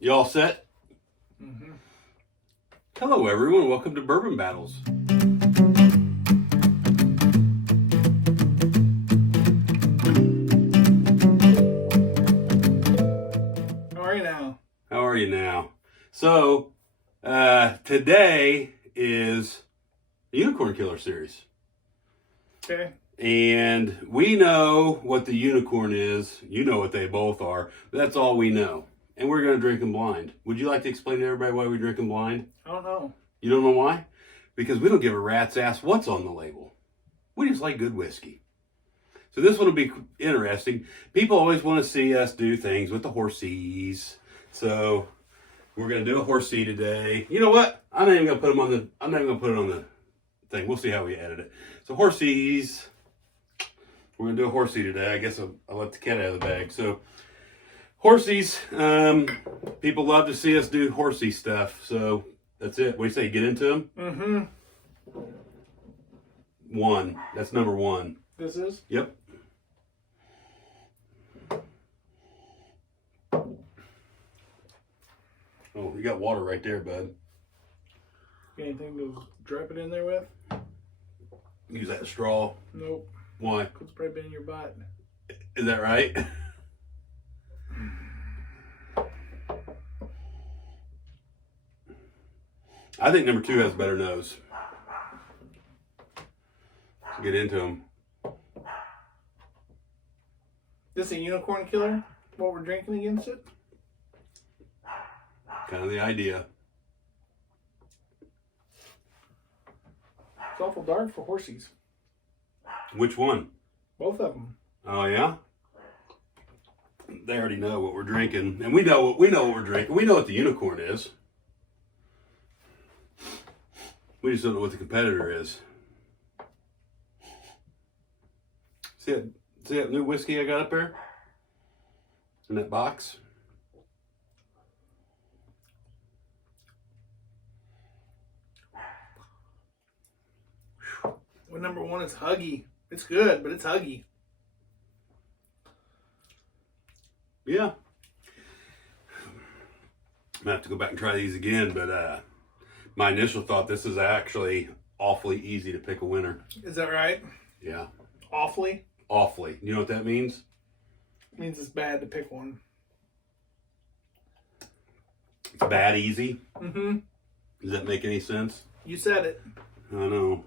You all set? Mm-hmm. Hello, everyone. Welcome to Bourbon Battles. How are you now? How are you now? So, today is the Unicorn Killer series. Okay. And we know what the unicorn is. You know what they both are. But that's all we know. And we're going to drink them blind. Would you like to explain to everybody why we drink them blind? I don't know. You don't know why? Because we don't give a rat's ass what's on the label. We just like good whiskey. So this one will be interesting. People always want to see us do things with the horsies. So we're going to do a horsey today. You know what? I'm not even going to put them on the. I'm not even going to put it on the thing. We'll see how we edit it. So horsies. We're going to do a horsey today. I guess I'll let the cat out of the bag. So horsies. People love to see us do horsey stuff. So that's it. What do you say? Get into them? Mm-hmm. One. That's number one. This is? Yep. Oh, you got water right there, bud. Anything to drop it in there with? Use that straw. Nope. Why? It's probably been in your butt. Is that right? I think number two has a better nose. Let's get into them. This a unicorn killer? What we're drinking against it? Kind of the idea. It's awful dark for horsies. Which one? Both of them. Oh yeah. They already know what we're drinking, and we know what we're drinking. We know what the unicorn is. We just don't know what the competitor is. See that new whiskey I got up there? In that box? Well, number one is Huggy. It's good, but it's Huggy. Yeah. I'm gonna have to go back and try these again, but my initial thought, this is actually awfully easy to pick a winner. Is that right? Yeah. Awfully? Awfully. You know what that means? It means it's bad to pick one. It's bad easy. Mm-hmm. Does that make any sense? You said it. I know.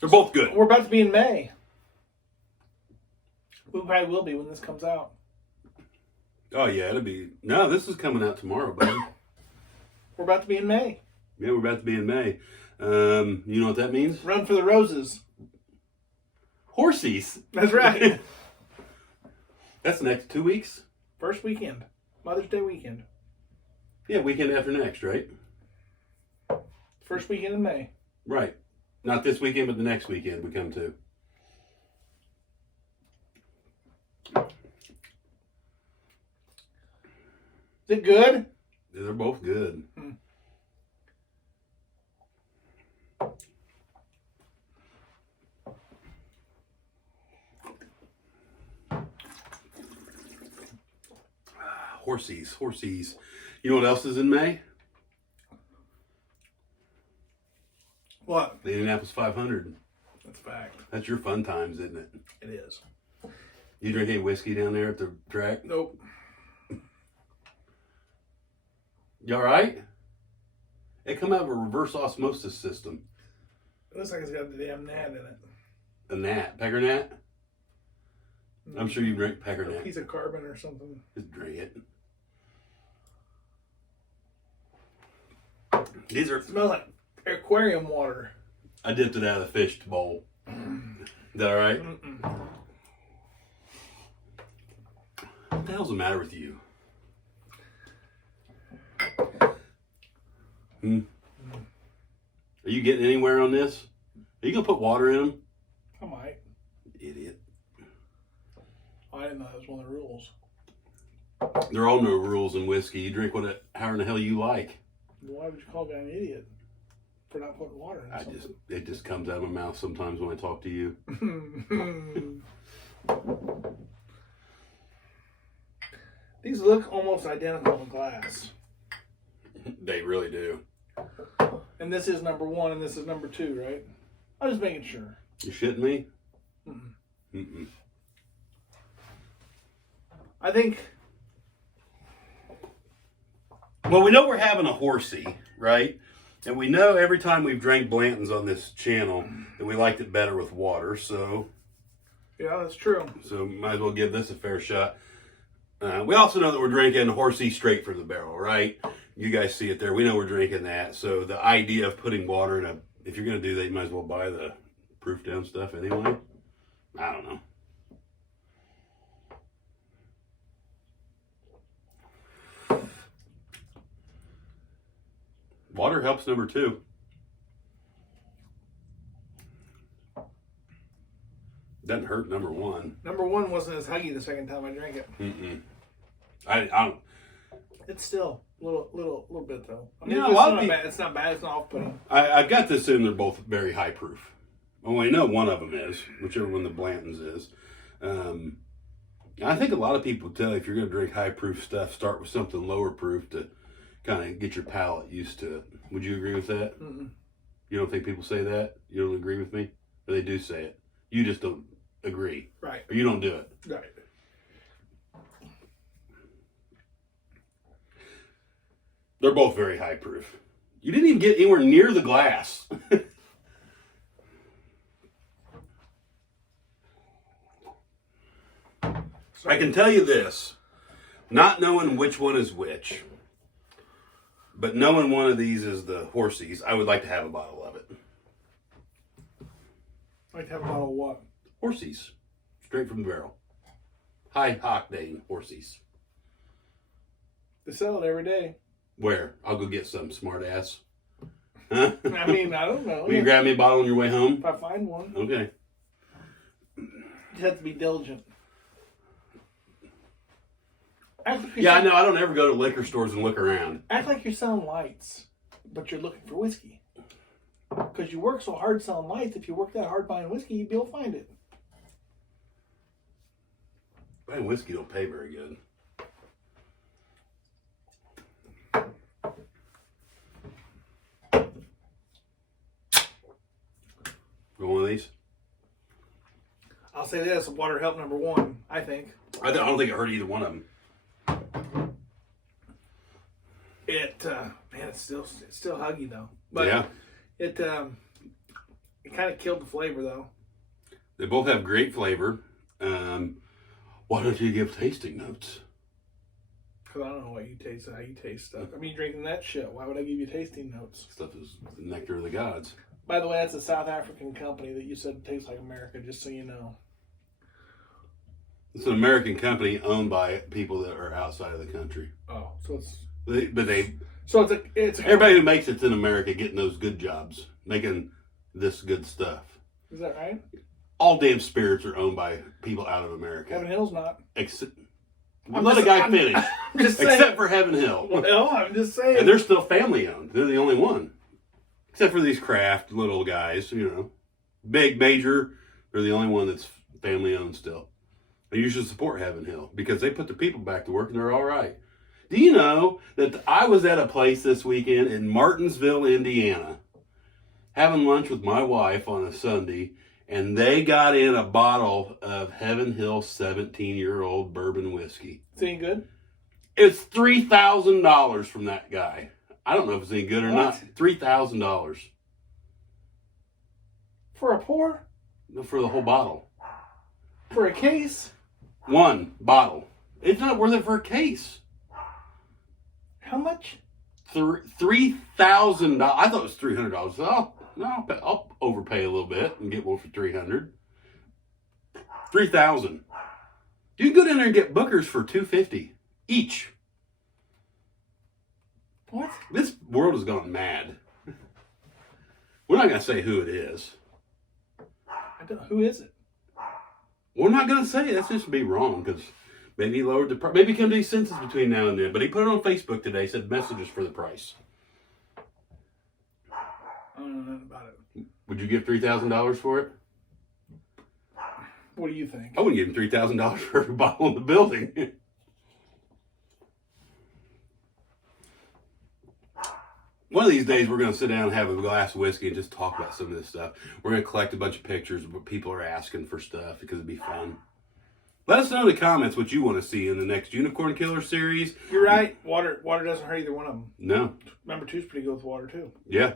They're both good. We're about to be in May. We probably will be when this comes out. Oh yeah, it'll be. No, this is coming out tomorrow, buddy. We're about to be in May. Yeah, we're about to be in May. You know what that means? Run for the roses. Horsies. That's right. That's the next 2 weeks. First weekend. Mother's Day weekend. Yeah, weekend after next, right? First weekend in May. Right. Not this weekend, but the next weekend we come to. Is it good? They're both good. Horsies. You know what else is in May? What? The Indianapolis 500. That's a fact. That's your fun times, isn't it? It is. You drink any whiskey down there at the track? Nope. You all right? It come out of a reverse osmosis system. It looks like it's got the damn gnat in it. A gnat, pecker gnat. I'm sure you drink pecker A gnat. piece of carbon or something. Just drink it. These are. It smells like aquarium water. I dipped it out of the fish bowl. Is that all right? Mm-mm. What the hell's the matter with you? Are you getting anywhere on this? Are you gonna put water in them? I might. Idiot. I didn't know that was one of the rules. There are no rules in whiskey. You drink however the hell you like. Why would you call a guy an idiot for not putting water in It just comes out of my mouth sometimes when I talk to you. something? look almost identical in glass. They really do. And this is number 1 and this is number 2, right? I'm just making sure. You shitting me? Mm-mm. Mm-mm. I think... Well, we know we're having a horsey, right? And we know every time we've drank Blanton's on this channel that we liked it better with water, so... Yeah, that's true. So might as well give this a fair shot. We also know that we're drinking horsey straight from the barrel, right? You guys see it there. We know we're drinking that. So the idea of putting water in if you're going to do that, you might as well buy the proof down stuff anyway. I don't know. Water helps number 2. Doesn't hurt number 1. Number 1 wasn't as huggy the second time I drank it. Mm-mm. I don't. It's still a little bit though. I mean, Yeah, a it's lot not of bad. It's not bad. It's not off-putting. I've got to assume they're both very high proof. Well, we know one of them is, whichever one the Blanton's is. I think a lot of people tell you if you're going to drink high proof stuff, start with something lower proof to kind of get your palate used to it. Would you agree with that? Mm-mm. You don't think people say that? You don't agree with me? Or they do say it? You just don't agree. Right. Or you don't do it. Right. They're both very high proof. You didn't even get anywhere near the glass. I can tell you this, not knowing which one is which, but knowing one of these is the horsies, I would like to have a bottle of it. I'd like to have a bottle of what? Horsies. Straight from the barrel. High octane horsies. They sell it every day. Where? I'll go get some, smart ass. Huh? I mean, I don't know. Will you grab me a bottle on your way home? If I find one. Okay. You have to be diligent. Yeah, I know. I don't ever go to liquor stores and look around. Act like you're selling lights, but you're looking for whiskey. Because you work so hard selling lights, if you work that hard buying whiskey, you'd be able to find it. Buying whiskey don't pay very good. Go one of these? I'll say this, water help number 1, I think. I don't think it hurt either one of them. Man, it's still huggy though. But yeah. It kind of killed the flavor though. They both have great flavor. Why don't you give tasting notes? Because I don't know what you taste, how you taste stuff. I mean, drinking that shit. Why would I give you tasting notes? Stuff is the nectar of the gods. By the way, that's a South African company that you said tastes like America, just so you know. It's an American company owned by people that are outside of the country. Oh, so it's... So it's everybody who makes it in America getting those good jobs, making this good stuff. Is that right? All damn spirits are owned by people out of America. Heaven Hill's not. Let a guy finish. I'm just saying. Except for Heaven Hill. Well, I'm just saying. And they're still family owned. They're the only one. Except for these craft little guys, you know. Big, major, they're the only one that's family owned still. And you should support Heaven Hill because they put the people back to work and they're all right. Do you know that I was at a place this weekend in Martinsville, Indiana, having lunch with my wife on a Sunday, and they got in a bottle of Heaven Hill 17-year-old bourbon whiskey. Is it any good? It's $3,000 from that guy. I don't know if it's any good or not. $3,000. For a pour? No, for the whole bottle. For a case? One bottle. It's not worth it for a case. How much? $3,000. I thought it was $300. So I'll overpay a little bit and get one for $300. $3,000. You can go down there and get Bookers for $250 each. What? This world has gone mad. We're not going to say who it is. Who is it? We're not going to say it. That's just be wrong because maybe he lowered the price. Maybe he come to his senses between now and then. But he put it on Facebook today. Said messages for the price. I don't know nothing about it. Would you give $3,000 for it? What do you think? I wouldn't give him $3,000 for every bottle in the building. One of these days, we're going to sit down and have a glass of whiskey and just talk about some of this stuff. We're going to collect a bunch of pictures of what people are asking for stuff because it'd be fun. Let us know in the comments what you want to see in the next Unicorn Killer series. You're right. Water doesn't hurt either one of them. No. Number 2 is pretty good with water, too. Yeah.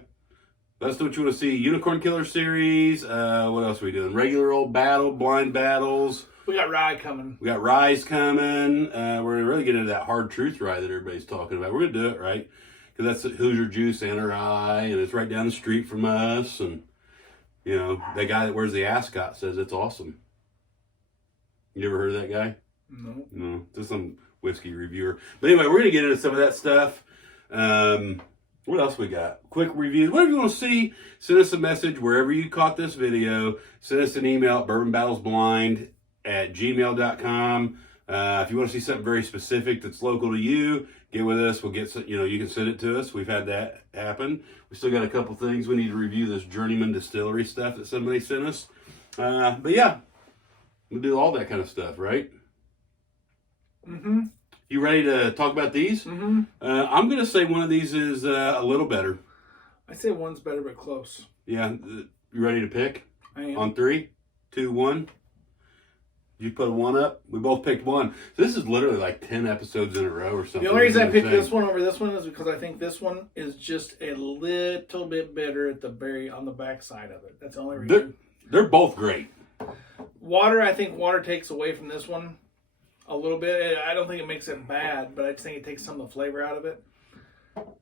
Let us know what you want to see. Unicorn Killer series. What else are we doing? Regular old battle, blind battles. We got rye coming. We got ryes coming. We're going to really get into that hard truth rye that everybody's talking about. We're going to do it, right? Because that's Hoosier Juice and a rye, and it's right down the street from us. And, you know, that guy that wears the ascot says it's awesome. You ever heard of that guy? No. No, just some whiskey reviewer. But anyway, we're going to get into some of that stuff. What else we got? Quick reviews. Whatever you want to see, send us a message wherever you caught this video. Send us an email at bourbonbattlesblind@gmail.com. If you want to see something very specific that's local to you, get with us. We'll get some, you can send it to us. We've had that happen. We still got a couple things. We need to review this Journeyman Distillery stuff that somebody sent us. But yeah. We'll do all that kind of stuff, right? Mm-hmm. You ready to talk about these? Mm-hmm. I'm going to say one of these is a little better. I'd say one's better, but close. Yeah. You ready to pick? I am. On 3, 2, 1. You put 1 up? We both picked 1. So this is literally like 10 episodes in a row or something. The only reason I picked this one over this one is because I think this one is just a little bit bitter at on the back side of it. That's the only reason. They're both great. I think water takes away from this one a little bit. I don't think it makes it bad, but I just think it takes some of the flavor out of it.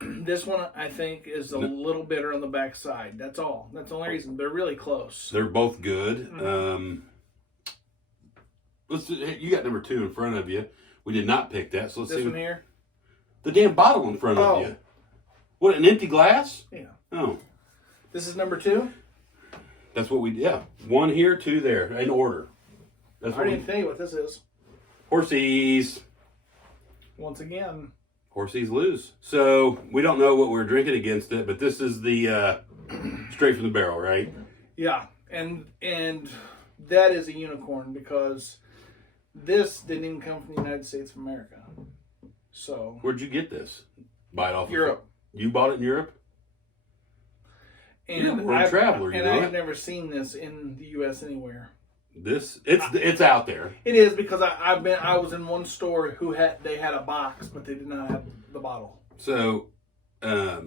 This one, I think, is a little bitter on the back side. That's all. That's the only reason. They're really close. They're both good. Mm-hmm. You got number 2 in front of you. We did not pick that, so let's see. This one here? The damn bottle in front of you. What, an empty glass? Yeah. Oh. This is number 2? That's what we did. Yeah. 1 here, 2 there, in order. That's I already tell you what this is. Horsies. Once again. Horsies lose. So, we don't know what we're drinking against it, but this is the straight from the barrel, right? Yeah. And that is a unicorn because this didn't even come from the United States of America. So. Where'd you get this? Buy it off Europe. You bought it in Europe? And you're a world traveler, you know I've it? never seen this in the U.S. anywhere. It's out there. It is because I was in one store they had a box, but they did not have the bottle. So, I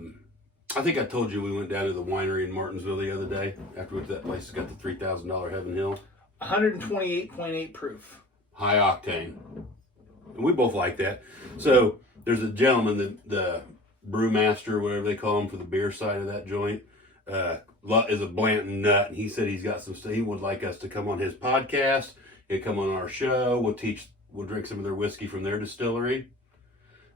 think I told you we went down to the winery in Martinsville the other day after we went to that place that's got the $3,000 Heaven Hill. 128.8 proof. High octane. And we both like that. So, there's a gentleman, the brewmaster, whatever they call him for the beer side of that joint, is a Blanton nut, and he said he's got some stuff. He would like us to come on his podcast. He'll come on our show. We'll drink some of their whiskey from their distillery.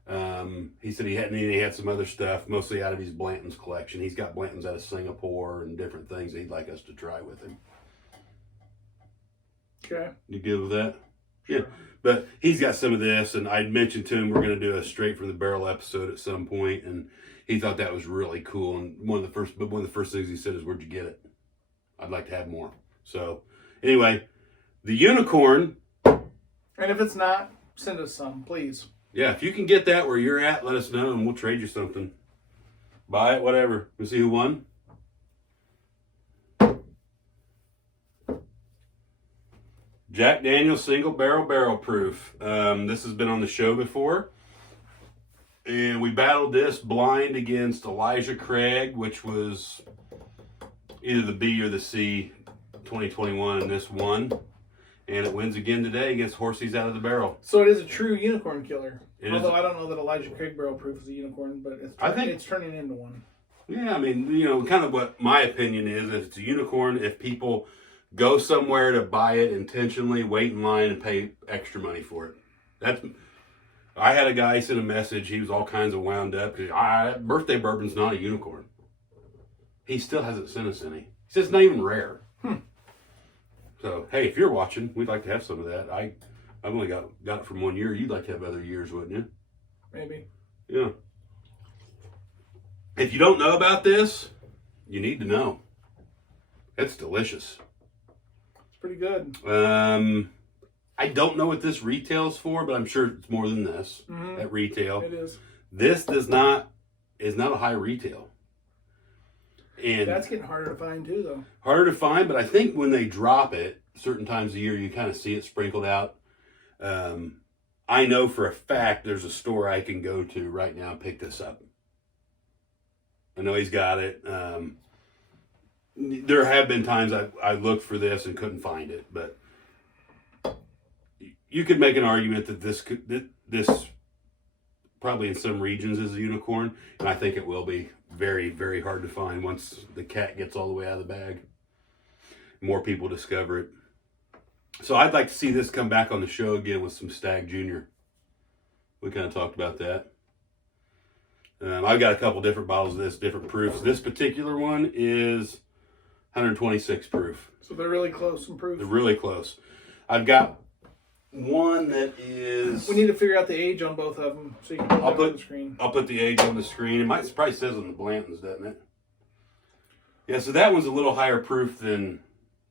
He said he had some other stuff, mostly out of his Blanton's collection. He's got Blanton's out of Singapore and different things that he'd like us to try with him. Okay. You good with that? Sure. Yeah. But he's got some of this, and I'd mentioned to him we're going to do a straight from the barrel episode at some point, and he thought that was really cool. And one of the first things he said is, "Where'd you get it? I'd like to have more." So, anyway, the unicorn. And if it's not, send us some, please. Yeah, if you can get that where you're at, let us know, and we'll trade you something. Buy it, whatever. We'll see who won. Jack Daniel's Single Barrel Proof. This has been on the show before. And we battled this blind against Elijah Craig, which was either the B or the C 2021, and this won. And it wins again today against Horsies Out of the Barrel. So it is a true unicorn killer. Although I don't know that Elijah Craig Barrel Proof is a unicorn, but it's turning into one. Yeah, I mean, kind of what my opinion is, if it's a unicorn, if people go somewhere to buy it intentionally, wait in line, and pay extra money for it. I had a guy send a message. He was all kinds of wound up. Birthday bourbon's not a unicorn. He still hasn't sent us any. He says it's not even rare. So, hey, if you're watching, we'd like to have some of that. I've only got it from 1 year. You'd like to have other years, wouldn't you? Maybe. Yeah. If you don't know about this, you need to know. It's delicious. It's pretty good. I don't know what this retails for, but I'm sure it's more than this at retail. It is. This is not a high retail. And that's getting harder to find too, though. Harder to find, but I think when they drop it, certain times of year, you kind of see it sprinkled out. I know for a fact there's a store I can go to right now and pick this up. I know he's got it. There have been times I looked for this and couldn't find it, but you could make an argument that this probably in some regions is a unicorn, and I think it will be very, very hard to find once the cat gets all the way out of the bag. More people discover it. So I'd like to see this come back on the show again with some Stag Junior. We kind of talked about that. I've got a couple different bottles of this, different proofs. This particular one is 126 proof. So they're really close in proof. They're really close. I've got one that is... We need to figure out the age on both of them so you can put that on the screen. I'll put the age on the screen. It probably says on the Blantons, doesn't it? Yeah, so that one's a little higher proof than...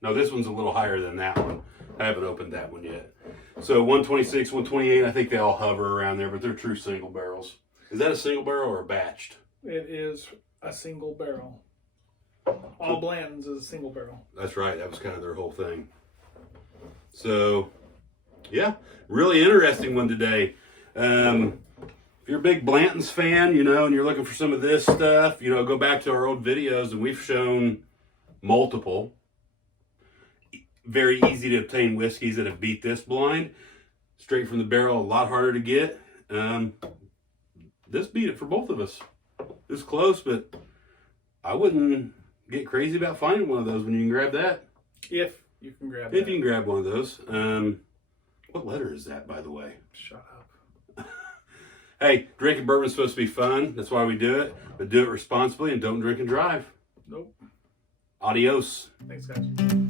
No, this one's a little higher than that one. I haven't opened that one yet. So 126, 128, I think they all hover around there, but they're true single barrels. Is that a single barrel or a batched? It is a single barrel. All Blantons is a single barrel. That's right. That was kind of their whole thing. So, yeah, really interesting one today. If you're a big Blanton's fan, and you're looking for some of this stuff, go back to our old videos, and we've shown multiple very easy to obtain whiskeys that have beat this blind. Straight from the barrel, a lot harder to get. This beat it for both of us. It's close, but I wouldn't get crazy about finding one of those when you can grab that. If you can grab If you can grab one of those. What letter is that, by the way? Shut up. Hey, drinking bourbon is supposed to be fun. That's why we do it. But do it responsibly and don't drink and drive. Nope. Adios. Thanks, guys.